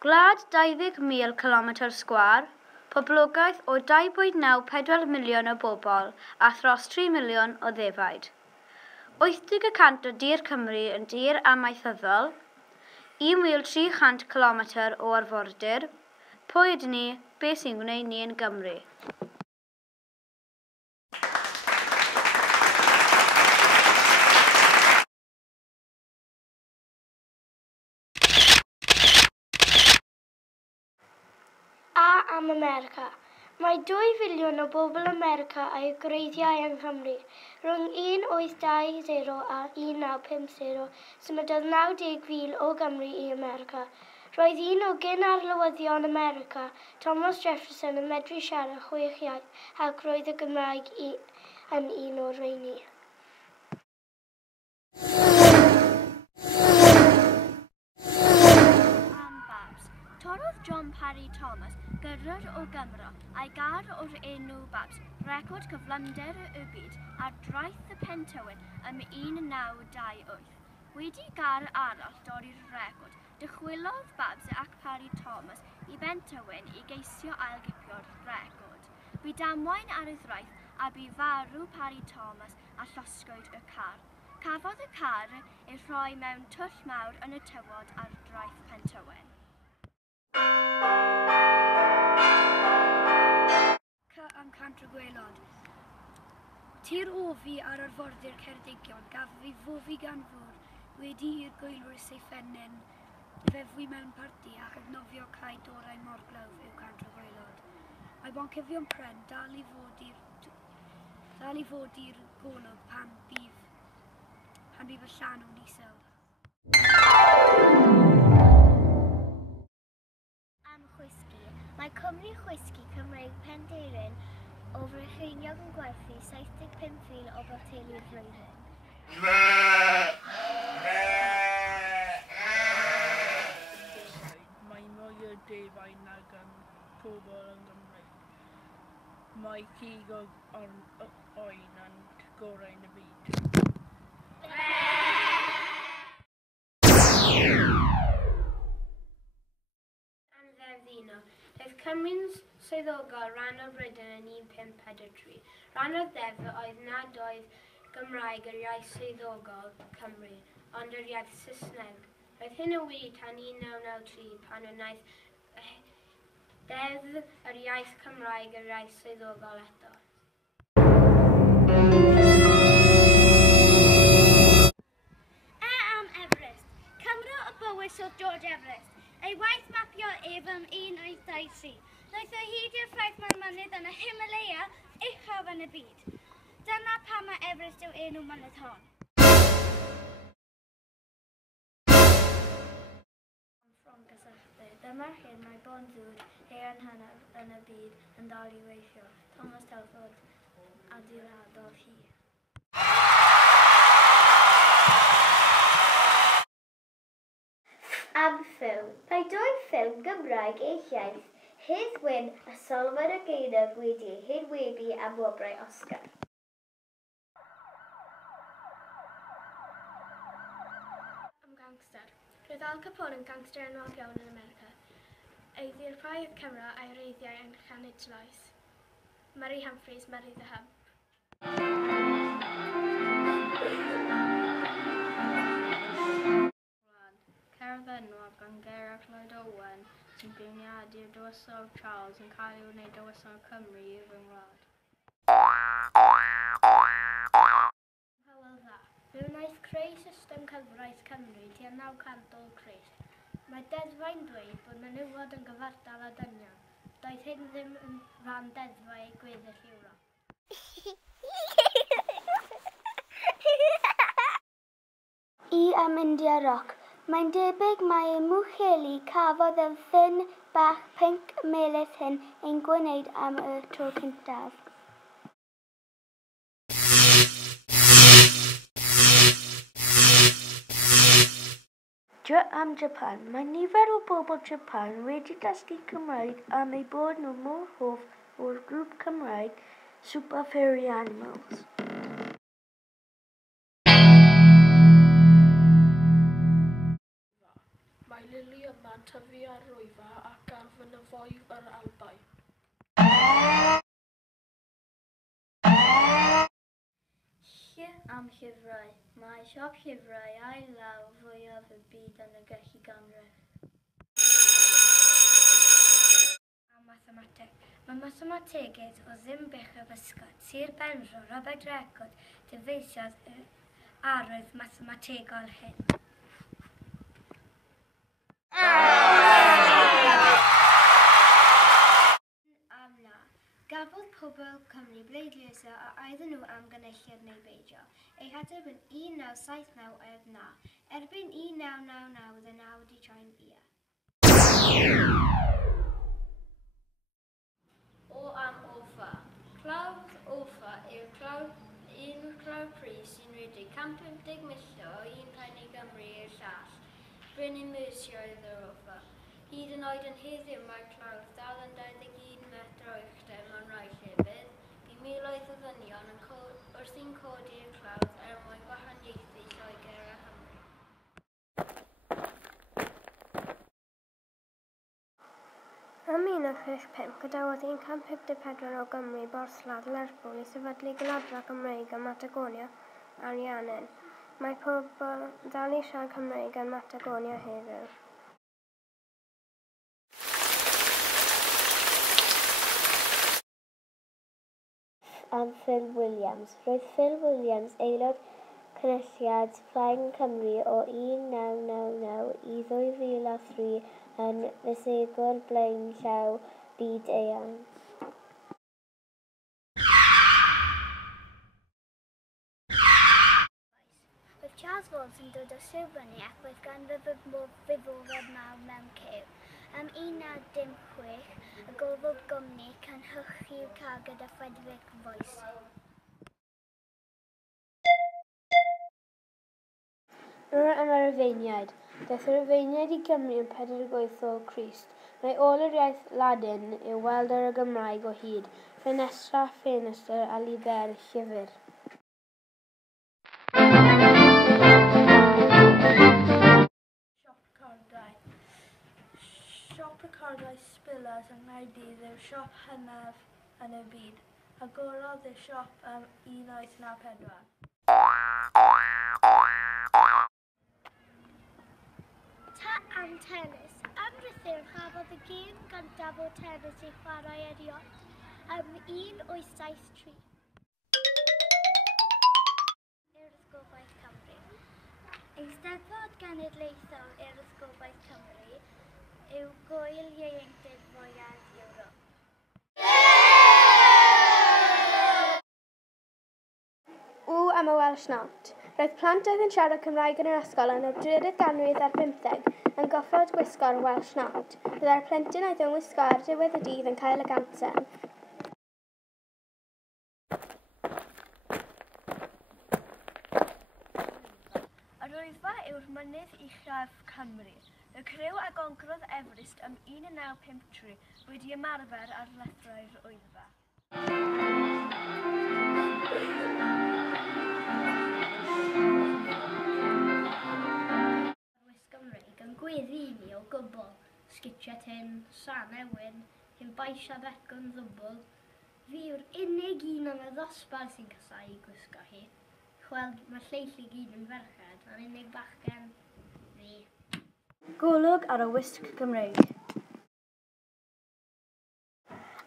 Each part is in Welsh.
Gwlad 20,000 km sgwâr, poblogaeth o 2.94 miliwn o bobl a thros 3 miliwn o ddefaid. 80% o dir Cymru yn dir amaethyddol, 1,300 km o arfordir. Pwy ydyn ni? Beth sy'n gwneud ni yn Gymru? Am America. Mae 2 filiwn o bobl America a'i gwreiddiau yng Nghymru. Rhwng 1820 a 1950 symudodd 90,000 o Gymru i America. Roedd un o gyn-arlywyddion America, Thomas Jefferson, yn medru siarad 6 iaith ac roedd y Gymraeg yn un o'r rheini. Torodd John Parry Thomas, gyrrwr o Gymro, a'i gar o'r enw Babs, record cyflymder y byd ar draeth y Pentywyn ym 1928. Wedi gar arall dorri'r record, dychwelodd Babs ac Parry Thomas i Pentywyn i geisio ailgipio'r record. Bu damwain ar y thraeth a bu farw Parry Thomas a llosgwyd y car. Cafodd y car ei rhoi mewn twll mawr yn y tywod ar draeth Pentywyn. Am Cantra Gwaelod. Tir ofi ar arfordir Ceredigion gafodd ei fofi gan fwr wedi i'r gweilwyr Seiffenyn feddwi mewn parti a chefnofio cae dorau morglawf yw Cantra Gwaelod. Mae boncefio'n pren dal i fod i'r golwg pan bydd y llanw'n isel. Mae Cymru Chwisgi Cymreig Penderyn o Frycheiniog yn gwerthu 75,000 o botelau'r flwyddyn. Mae mwy o defaid nag yn pobl yn Gymru. Mae cig o'r oen yn gorau yn y byd. Daeth Cymru'n swyddogol rhan o Blwyddyn yn 1543. Rhan o ddeddf oedd nad oedd Gymraeg yr iaith swyddogol Cymru, ond yr iaith Saesneg. Roedd hyn yn wir tan 1993 pan wnaeth deddf yr iaith Cymraeg yr iaith swyddogol eto. Am Everest. Cymro y bywys o George Everest. Ei waith mapio ef ym 1823. Roedd o hyd i'r ffaith mae'r mynydd yn y Himalaya uchaf yn y byd. Dyna pam mae Everest yw enw mynydd hon. Dyma'r hyn mae bonddwr eang hanner yn y byd yn dal i weithio. Thomas Telford adeiladodd hi. Am ffilm. Mae 2 ffilm Gymraeg eillaeth, Hedd Wyn a Solomon y Gaenaf wedi hynwybu am wobrau Oscar. Am gangster. Roedd Al Capone yn gangster enwog iawn yn America. Ei ddirprau Cymro a'i wreiddiau yn Llanidloes. Murray Humphreys, Murray the Hump. Cerdd enwog gan Gerard Lloyd Owen sy'n beirniadu'r dywysog Charles yn cael ei wneud dywysog Cymru i fy ngwlad. Hywel dda. Fe wnaeth creu system cyfraith Cymru tua 900 o Crist. Mae deddfau'n dweud bod menywod yn gyfartal â dynion. Doedd hyn ddim yn rhan deddfau gweddill Ewrop. Am India Rock. Mae'n debyg mae y mwcheli cafodd y ddyn bach pinc melys hyn ein gwneud am y tro cyntaf. Am Japan. Mae nifer o bobl Japan wedi dysgu Cymraeg am ei bod nhw mor hoff o'r grŵp Cymraeg Super Fairy Animals. Mae lili yma'n tyfu ar rwyf fwy yr Alpau. Am llyfrau. Mae siop llyfrau a'i law fwyaf y byd yn y gallu ganrif. A mathemateg. Mae mathemategydd o ddim bych y bysgod, Sir Benfro, Robert Record, dyfeisiodd y arwydd mathemategol hyn. Gafodd pobl Cymru bleidleisio a aedden nhw am gynulliad neu beidio. Ei hadeb yn 1979 oedd na. Erbyn 1999 oedd y 9 wedi troi'n ia. O am offa. Clawdd offa yw'r un clawdd pris sy'n rhedeg 150 milltir o un pen i Gymru i'r llall. Bryn immersioedd yr offa. Hyd yn oed yn heddiw mae'r clawdd dal yn 21 metr o uchder mewn rai llefydd. Bu miloedd o ddynion wrthi'n codi'r clawdd mwyn gwahaniaethu Lloegr a Cymru. Ym 1965, gadawodd 154 o Gymru Borthladd Lerpwl i sefydlu Gynadfa Cymreig ym Matagonia a Rhiannon. Mae pobl dal i siarad Cymreig yn Matagonia heddiw. Am Phil Williams. Roedd Phil Williams aelod cynulliad Plaen Cymru o 1999 i 2003 yn ddisgybl blaenllaw byd eang. Roedd Charles Walls yn dod o Sir Fyny ac roedd gan ddiddordeb mawr mewn cew. Am 1956, y gofod gwmni cynhyrchu'r cael gyda Frederick Voice. Rwy'n am yr Rufeiniaid. Daeth y Rufeiniaid i Gymru yn 48 o Crist. Mae ôl yr iaith Ladin yw weld yr y Gymraeg o hyd. Ffenestra, ffenestr a liber llyfr. Siop recordau Spillers yng Nghaerdydd yw'r siop hynaf yn y byd. Agorodd y siop ym 1994. Am tennis. Am rythr chafodd y gêm gyntaf o tennis i chwarae erioed ym 1873. Ysgol Cymru. Eisteddfod Genedlaethol Ysgol Cymru yw gŵyl ieuenctid fwyaf Ewrop. Am y Welsh Not. Roedd plant oedd yn siarad Cymraeg yn yr ysgol yn y 10 ganrif ar 15 yn goffod gwisgo'r Welsh Not. Byddai'r plentyn oedd yn wisgo ar diwedd y dydd yn cael y gansen. Yr Wyddfa yw'r mynydd uchaf Cymru. Y criw a goncrodd Everest ym 1953 wedi ymarfer ar lethrau'r Wyddfa. Gymreig yn gweddi i mi o gwbl. Sgitiau tyn, san ewyn, hyn baes a becwn ddwbl. Fi yw'r unig un am y ddosbarth sy'n casau i gwisgo hi. Chweld, mae lleill i gyd yn ferched, a'n unig bachgen fi. Golwg ar y wisg Gymreig.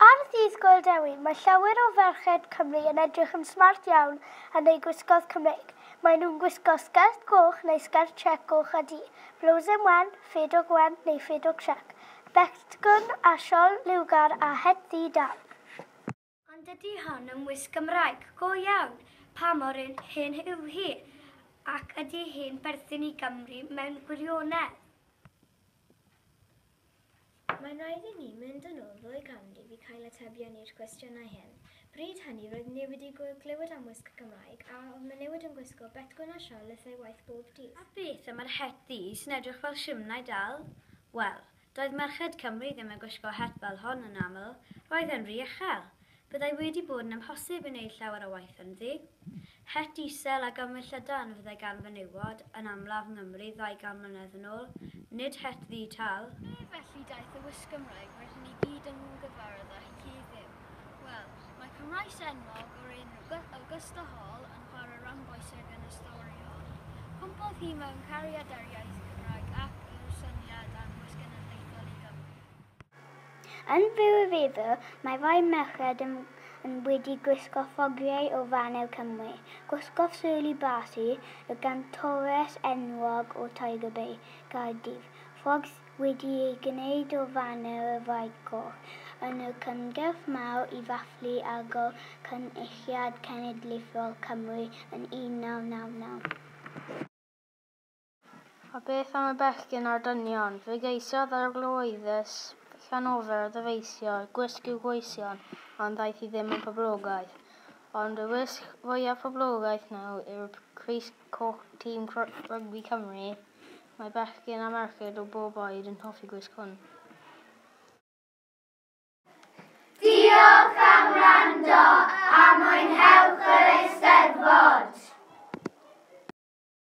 Ar ddydd Gwyl mae llawer o ferched Cymru yn edrych yn smart iawn yn ei gwisgoedd Cymreig. Mae nhw'n gwisgo sgert goch neu sgert check goch a di, blwsyn wen, ffedog wen neu ffedog check, bectgwn a siol liwgar a het ddi dal. Ond ydy hon yn wisg Gymraeg go iawn, pa mor hyn yw hi, ac ydy hi'n berthyn i Gymru mewn gwirionedd. Mae'n rhaid i ni mynd yn ôl 2 ganrif i cael atebion i'r cwestiynau hyn. Bryd hynny roedd newid i glywed am wisg Gymraeg a oedd menywod yn gwisgo betgwn a siol eithaf waith bob dydd. A beth am yr het ddi sy'n edrych fel simnau dal? Wel, doedd merched Cymru ddim yn gwisgo het fel hon yn aml, roedd yn rhy uchel. Byddai wedi bod yn amhosib i wneud llawer o waith yn ddi. Het isel a gymyllydan fyddai gan fenywod yn amlaf yng Nghymru 200 mlynedd yn ôl, nid het ddigital. Felly daeth y wisg Gymraeg rydyn ni gyd yn gyfaredd â hi ddim. Wel, mae Cymraes enwog o'r enw Augusta Hall yn chwarae rhan bwysig yn y stori hon. Cwmpodd hi mewn cariaduriaeth Cymraeg ac yw'r syniad am wisg genedlaethol i Gymru. Yn ddiweddar, mae rai merched yn wedi gwisgo ffrogiau o fanel Cymru. Gwisgodd Shirley Bassey y gantores enwog o Tiger Bay, Gaerdydd. Ffrogs wedi ei gwneud o fanel y Faig Coch yn y cyngerdd mawr i ddathlu agor Cynulliad Cenedlaethol Cymru yn 1999. A beth am y bechgyn a'r dynion? Fe geisiodd ar glwyddus llanofer ddyfeisio, gwisg i'w gweision, ond ddaeth hi ddim yn poblogaeth. Ond y wisg fwyaf poblogaeth nawr yw'r Crys Coch Tîm Rygbi Cymru. Mae bechgyn a merched o bob oed yn hoffi gwisg hwn.